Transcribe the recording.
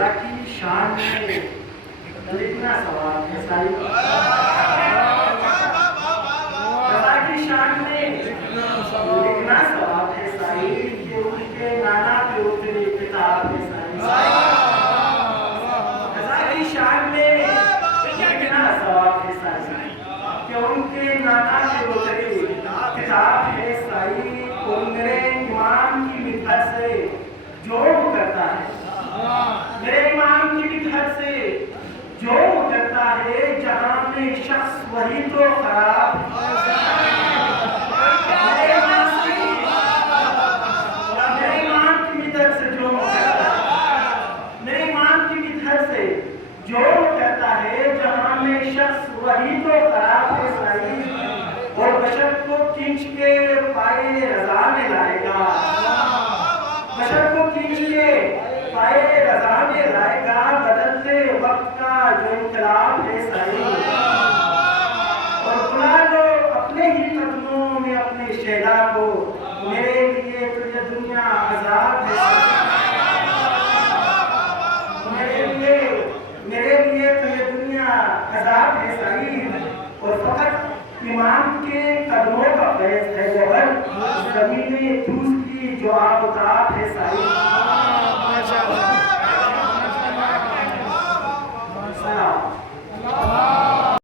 رضا کی شان میں لکھنا ثواب ہے سائی، رضا کی شان میں لکھنا ثواب ہے سائی، کہ ان کے نانا پہ اتری کتاب ہے سائی، رضا کی شان میں لکھنا ثواب ہے سائی، کہ ان کے نانا پہ اتری کتاب ہے سائی، اور میرے امام کی مدحت سے جو کرتا ہے، میرے امام کی مدحت سے جو کرتا ہے، جہاں میں شخص وہی تو خراب، میرے امام کی مدحت سے جو کرتا ہے، میرے امام کی مدحت سے جو کرتا ہے، جہاں میں شخص وہی تو خراب ہے سائی، اور بشر کو کھینچ کے پائے رضا میں لائے گا، بشر کو کھینچ کے پائے رضا میں لائے گا، بدلتے وقت کا جو انقلاب ہے سائی، اور بلا لو اپنے ہی قدموں میں اپنے شہدا کو، میرے لیے تو یہ دنیا عذاب ہے سائی، میرے لیے تو یہ دنیا عذاب ہے سائی، اور فقط امام کے قدموں کا فیض ہے گوہر، زمین دوست کی جو آب و تاب ہے سائی۔